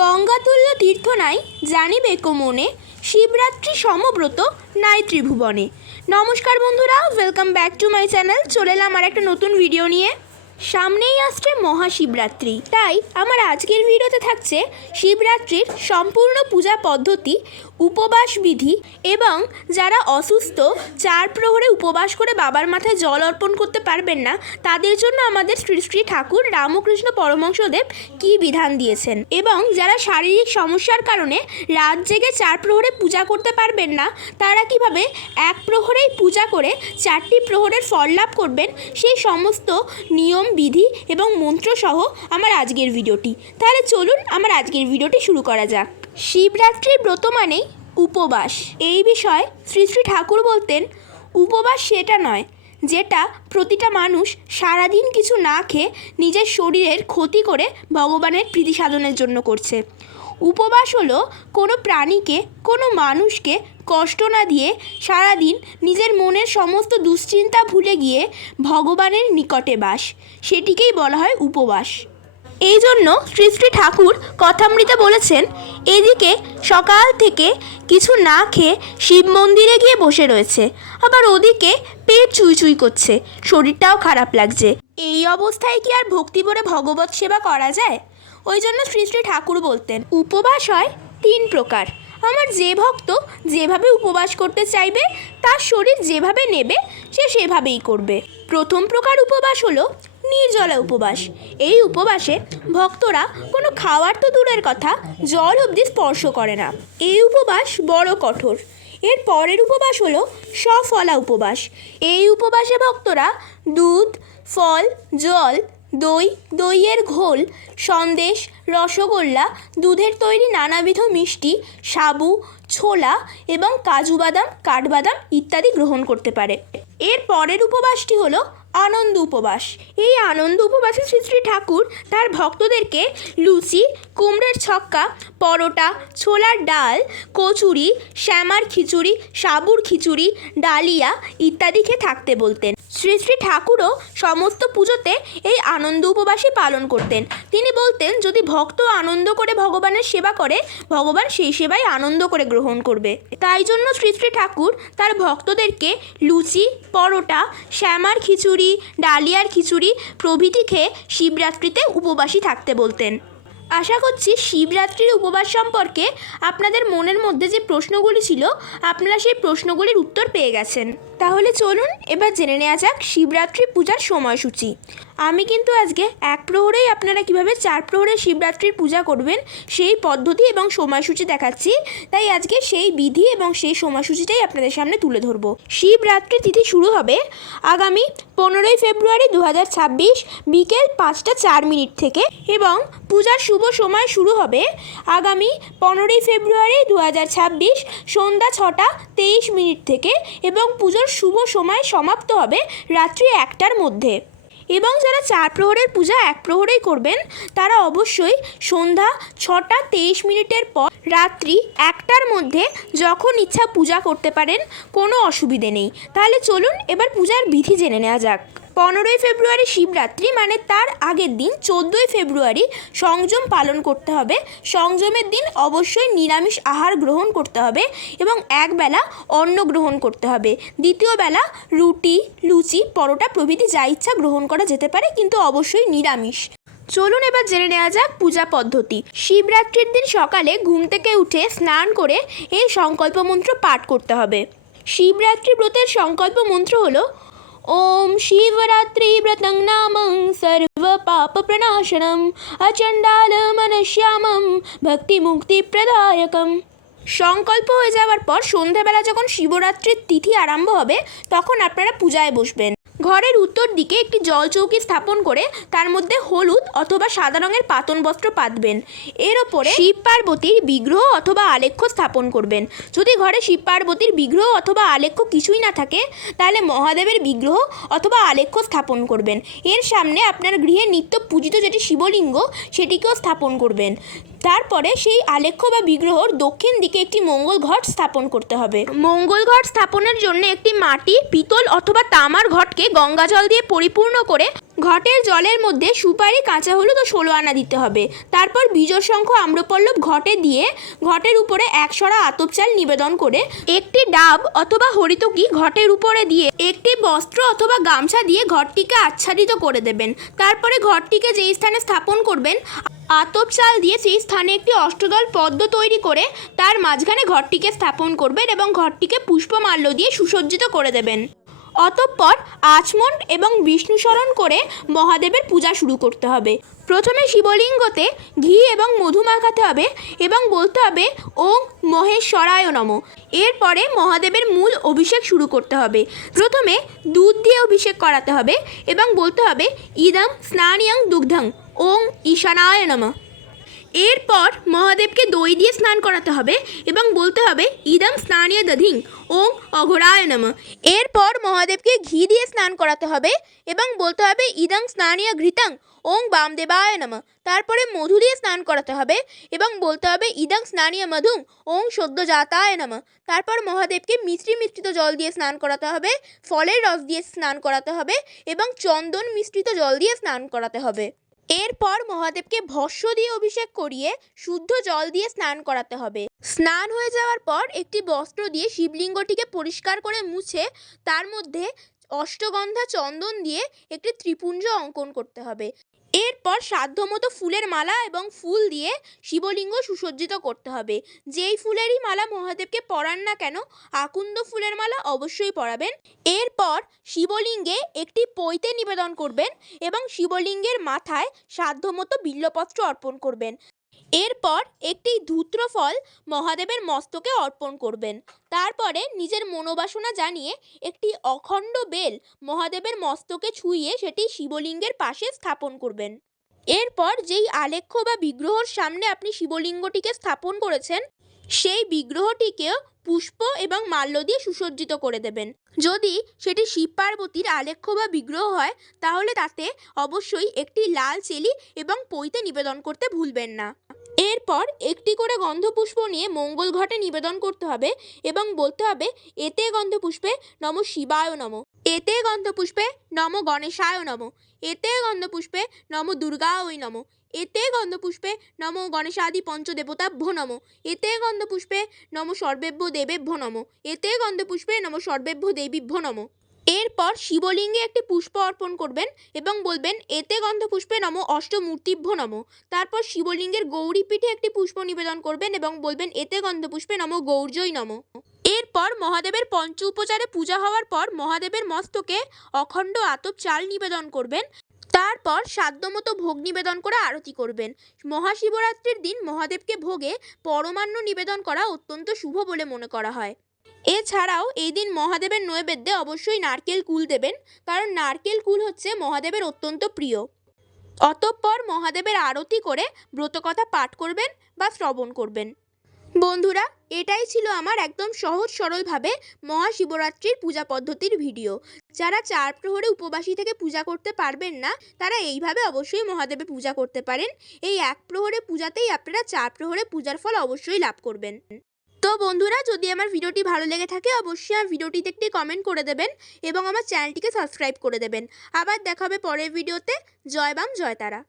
গঙ্গাতুল্য তীর্থ নাই জানিবে কো মনে, শিবরাত্রি সমব্রত নাই ত্রিভুবনে। নমস্কার বন্ধুরা, welcome back to my channel. চলে এলাম আর একটা নতুন ভিডিও নিয়ে। সামনেই আসছে মহাশিবরাত্রি, তাই আমার আজকের ভিডিওতে থাকছে শিবরাত্রির সম্পূর্ণ পূজা পদ্ধতি, উপবাস বিধি এবং যারা অসুস্থ 4 প্রহরে উপবাস করে বাবার মাথায় জল অর্পণ করতে পারবেন না তাদের জন্য আমাদের শ্রী শ্রী ঠাকুর রামকৃষ্ণ পরমহংসদেব কী বিধান দিয়েছেন, এবং যারা শারীরিক সমস্যার কারণে রাত জেগে 4 প্রহরে পূজা করতে পারবেন না তারা কিভাবে 1 প্রহরেই পূজা করে 4টি প্রহরের ফল লাভ করবেন, সেই সমস্ত নিয়ম বিধি এবং মন্ত্র সহ আমার আজকের ভিডিওটি। তাহলে চলুন আমার আজকের ভিডিওটি শুরু করা যাক। শিবরাত্রির ব্রত মানেই উপবাস। এই বিষয়ে শ্রী শ্রী ঠাকুর বলতেন, উপবাস সেটা নয় যেটা প্রতিটা মানুষ সারাদিন কিছু না খেয়ে নিজের শরীরের ক্ষতি করে ভগবানের প্রীতি সাধনের জন্য করছে। উপবাস হলো কোনো প্রাণীকে, কোনো মানুষকে কষ্ট না দিয়ে সারাদিন নিজের মনের সমস্ত দুশ্চিন্তা ভুলে গিয়ে ভগবানের নিকটে বাস, সেটিকেই বলা হয় উপবাস। এই জন্য শ্রী শ্রী ঠাকুর কথামৃতে বলেছেন, এদিকে সকাল থেকে কিছু না খেয়ে শিব মন্দিরে গিয়ে বসে রয়েছে, আবার ওদিকে পেট চুই করছে, শরীরটাও খারাপ লাগছে। এই অবস্থায় কি আর ভক্তি ভরে ভগবত সেবা করা যায়? ওই জন্য শ্রী শ্রী ঠাকুর বলতেন, উপবাস হয় 3 প্রকার। আমার যে ভক্ত যেভাবে উপবাস করতে চাইবে, তার শরীর যেভাবে নেবে সে সেভাবেই করবে। প্রথম প্রকার উপবাস হলো নির্জলা উপবাস। এই উপবাসে ভক্তরা কোনো খাওয়ার তো দূরের কথা, জল অবধি স্পর্শ করে না। এই উপবাস বড় কঠোর। এর পরের উপবাস হলো সফলা উপবাস। এই উপবাসে ভক্তরা দুধ, ফল, জল, দইয়ের ঘোল, সন্দেশ, রসগোল্লা, দুধের তৈরি নানাবিধ মিষ্টি, সাবু, ছোলা এবং কাজু বাদাম, কাঠবাদাম ইত্যাদি গ্রহণ করতে পারে। এর পরের উপবাসটি হলো আনন্দ উপবাস। এই আনন্দ উপবাসে শ্রী শ্রী ঠাকুর তার ভক্তদেরকে লুচি, কুমড়ের ছক্কা, পরোটা, ছোলার ডাল, কচুরি, শ্যামার খিচুড়ি, সাবুর খিচুড়ি, ডালিয়া ইত্যাদি খেয়ে থাকতে বলতেন। শ্রী শ্রী ঠাকুরও সমস্ত পুজোতে এই আনন্দ উপবাসই পালন করতেন। তিনি বলতেন, যদি ভক্ত আনন্দ করে ভগবানের সেবা করে, ভগবান সেই সেবাই আনন্দ করে গ্রহণ করবে। তাই জন্য শ্রী শ্রী ঠাকুর তার ভক্তদেরকে লুচি, পরোটা, শ্যামার খিচুড়ি, ডালিয়ার খিচুড়ি প্রভৃতি খেয়ে শিবরাত্রিতে উপবাসী থাকতে বলতেন। আশা করছি শিবরাত্রির উপবাস সম্পর্কে আপনাদের মনের মধ্যে যে প্রশ্নগুলি ছিল, আপনারা সেই প্রশ্নগুলির উত্তর পেয়ে গেছেন। তাহলে চলুন এবার জেনে নেওয়া যাক শিবরাত্রি পূজার সময়সূচি। আমি কিন্তু আজকে 1 প্রহরেই আপনারা কিভাবে 4 প্রহরে শিবরাত্রির পূজা করবেন সেই পদ্ধতি এবং সময়সূচি দেখাচ্ছি, তাই আজকে সেই বিধি এবং সেই সময়সূচিটাই আপনাদের সামনে তুলে ধরবো। শিবরাত্রি তিথি শুরু হবে আগামী 15ই ফেব্রুয়ারি 2026 বিকেল 5টা 4 মিনিট থেকে, এবং পূজার শুভ সময় শুরু হবে আগামী 15ই ফেব্রুয়ারি 2026 সন্ধ্যা 6টা 23 মিনিট থেকে, এবং পুজোর শুভ সময় সমাপ্ত হবে রাত্রি 1টার মধ্যে। এবং যারা 4 প্রহরের পূজা 1 প্রহরেই করবেন তারা অবশ্যই সন্ধ্যা 6টা 23 মিনিটের পর রাত্রি 1টার মধ্যে যখন ইচ্ছা পূজা করতে পারেন, কোনো অসুবিধে নেই। তাহলে চলুন এবার পূজার বিধি জেনে নেওয়া যাক। 15ই ফেব্রুয়ারি শিবরাত্রি মানে তার আগের দিন 14ই ফেব্রুয়ারি সংযম পালন করতে হবে। সংযমের দিন অবশ্যই নিরামিষ আহার গ্রহণ করতে হবে এবং 1 বেলা অন্ন গ্রহণ করতে হবে। দ্বিতীয় বেলা রুটি, লুচি, পরোটা প্রভৃতি যা ইচ্ছা গ্রহণ করা যেতে পারে, কিন্তু অবশ্যই নিরামিষ। চলুন এবার জেনে নেওয়া যাক পূজা পদ্ধতি। শিবরাত্রির দিন সকালে ঘুম থেকে উঠে স্নান করে এই সংকল্প মন্ত্র পাঠ করতে হবে। শিবরাত্রি ব্রতের সংকল্প মন্ত্র হলো, ओम शिवरात्रि व्रतं नामं सर्व पाप प्रणाशनम अचंडाल मनश्यामम भक्ति मुक्ति प्रदायकम। সংকল্প হয়ে যাওয়ার পর সন্ধ্যাবেলা যখন শিবরাত্রির তিথি আরম্ভ হবে তখন আপনারা পূজায় বসবেন। ঘরের উত্তর দিকে একটি জল চৌকি স্থাপন করে তার মধ্যে হলুদ অথবা সাদা রঙের পাতন বস্ত্র পাতবেন। এর ওপরে শিব পার্বতীর বিগ্রহ অথবা আলেখ্য স্থাপন করবেন। যদি ঘরে শিব পার্বতীর বিগ্রহ অথবা আলেখ্য কিছুই না থাকে তাহলে মহাদেবের বিগ্রহ অথবা আলেখ্য স্থাপন করবেন। এর সামনে আপনার গৃহে নিত্য পূজিত যেটি শিবলিঙ্গ সেটিকেও স্থাপন করবেন। তারপরে সেই আলেখ্য বা বিগ্রহর দক্ষিণ দিকে একটি মঙ্গল ঘট স্থাপন করতে হবে। মঙ্গল ঘট স্থাপনের জন্য একটি মাটি, পিতল অথবা তামার ঘটকে গঙ্গা জল দিয়ে পরিপূর্ণ করে ঘটের জলের মধ্যে সুপারি, কাঁচা হলুদ ও 16 আনা দিতে হবে। তারপর বিজোড় শঙ্খ, আম্রপল্লব ঘটে দিয়ে ঘটের উপরে 1 সরা আতপ চাল নিবেদন করে একটি ডাব অথবা হরিতকি ঘটের উপরে দিয়ে একটি বস্ত্র অথবা গামছা দিয়ে ঘরটিকে আচ্ছাদিত করে দেবেন। তারপরে ঘরটিকে যেই স্থানে স্থাপন করবেন আতপ চাল দিয়ে সেই স্থানে একটি অষ্টদল পদ্ম তৈরি করে তার মাঝখানে ঘরটিকে স্থাপন করবেন এবং ঘরটিকে পুষ্পমাল্য দিয়ে সুসজ্জিত করে দেবেন। অতঃপর আচমন এবং বিষ্ণু স্মরণ করে মহাদেবের পূজা শুরু করতে হবে। প্রথমে শিবলিঙ্গতে ঘি এবং মধু মাখাতে হবে এবং বলতে হবে ওং মহেশ্বরায় নমঃ। এরপরে মহাদেবের মূল অভিষেক শুরু করতে হবে। প্রথমে দুধ দিয়ে অভিষেক করাতে হবে এবং বলতে হবে ইদম স্নানিয়ং দুগ্ধং ওং ঈশানায় নমঃ। এরপর মহাদেবকে দই দিয়ে স্নান করাতে হবে এবং বলতে হবে ইদম স্নানীয় দধিং ওং অঘোরায় নমঃ। এরপর মহাদেবকে ঘি দিয়ে স্নান করাতে হবে এবং বলতে হবে ইদং স্নানীয় ঘৃতং ওং বামদেবায় নমঃ। তারপরে মধু দিয়ে স্নান করাতে হবে এবং বলতে হবে ইদং স্নানীয় মধুং ওং সদ্যজাতায় নমঃ। তারপর মহাদেবকে মিশ্রিত জল দিয়ে স্নান করাতে হবে, ফলের রস দিয়ে স্নান করাতে হবে এবং চন্দন মিশ্রিত জল দিয়ে স্নান করাতে হবে। এরপর মহাদেবকে ভস্য দিয়ে অভিষেক করিয়ে শুদ্ধ জল দিয়ে স্নান করাতে হবে। স্নান হয়ে যাওয়ার পর একটি বস্ত্র দিয়ে শিবলিঙ্গটিকে পরিষ্কার করে মুছে তার মধ্যে অষ্টগন্ধা চন্দন দিয়ে একটি ত্রিপুঞ্জ অঙ্কন করতে হবে। এরপর সাধ্যমতো ফুলের মালা এবং ফুল দিয়ে শিবলিঙ্গ সুসজ্জিত করতে হবে। যেই ফুলেরই মালা মহাদেবকে পরান না কেন আকন্দ ফুলের মালা অবশ্যই পরাবেন। এরপর শিবলিঙ্গে একটি পৈতে নিবেদন করবেন এবং শিবলিঙ্গের মাথায় সাধ্যমতো বিল্বপত্র অর্পণ করবেন। এরপর একটি ধূত্র ফল মহাদেবের মস্তকে অর্পণ করবেন। তারপরে নিজের মনোবাসনা জানিয়ে একটি অখণ্ড বেল মহাদেবের মস্তকে ছুঁয়ে সেটি শিবলিঙ্গের পাশে স্থাপন করবেন। এরপর যেই আলেখ্য বা বিগ্রহর সামনে আপনি শিবলিঙ্গটিকে স্থাপন করেছেন সেই বিগ্রহটিকেও পুষ্প এবং মাল্য দিয়ে সুসজ্জিত করে দেবেন। যদি সেটি শিব পার্বতীর আলেখ্য বা বিগ্রহ হয় তাহলে তাতে অবশ্যই একটি লাল চেলি এবং পৈতে নিবেদন করতে ভুলবেন না। এরপর একটি করে গন্ধপুষ্প নিয়ে মঙ্গল ঘটে নিবেদন করতে হবে এবং বলতে হবে এতে গন্ধপুষ্পে নম শিবায় নমঃ, এতে গন্ধপুষ্পে নম গণেশায় নমঃ, এতে গন্ধপুষ্পে নম দুর্গায় নমঃ, এতে গন্ধপুষ্পে নম গণেশাদি পঞ্চদেবতাভ্যো নমঃ, এতে গন্ধপুষ্পে নম সর্বেভ্য দেবেভ্যো নমঃ, এতে গন্ধপুষ্পে নম সর্বেভ্য দেবীভ্যো নমঃ। এরপর শিবলিঙ্গে একটি পুষ্প অর্পণ করবেন এবং বলবেন এতে গন্ধপুষ্পে নম অষ্টমূর্তিভ্যো নমঃ। তারপর শিবলিঙ্গের গৌরী পীঠে একটি পুষ্প নিবেদন করবেন এবং বলবেন এতে গন্ধপুষ্পে নম গৌর্যই নমঃ। এরপর মহাদেবের পঞ্চ উপচারে পূজা হওয়ার পর মহাদেবের মস্তকে অখণ্ড আতপ চাল নিবেদন করবেন। তারপর সাধ্যমতো ভোগ নিবেদন করে আরতি করবেন। মহাশিবরাত্রির দিন মহাদেবকে ভোগে পরমান্ন নিবেদন করা অত্যন্ত শুভ বলে মনে করা হয়। এছাড়াও এই দিন মহাদেবের নৈবেদ্যে অবশ্যই নারকেল কুল দেবেন, কারণ নারকেল কুল হচ্ছে মহাদেবের অত্যন্ত প্রিয়। অতঃপর মহাদেবের আরতি করে ব্রতকথা পাঠ করবেন বা শ্রবণ করবেন। বন্ধুরা, এটাই ছিল আমার একদম সহজ সরলভাবে মহাশিবরাত্রির পূজা পদ্ধতির ভিডিও। যারা 4 প্রহরে উপবাসী থেকে পূজা করতে পারবেন না তারা এইভাবে অবশ্যই মহাদেবের পূজা করতে পারেন। এই 1 প্রহরে পূজাতেই আপনারা 4 প্রহরে পূজার ফল অবশ্যই লাভ করবেন। তো বন্ধুরা, যদি আমার ভিডিওটি ভালো লেগে থাকে অবশ্যই আমার ভিডিওটিতে একটি কমেন্ট করে দেবেন এবং আমার চ্যানেলটিকে সাবস্ক্রাইব করে দেবেন। আবার দেখা হবে পরের ভিডিওতে। জয় বাম জয় তারা।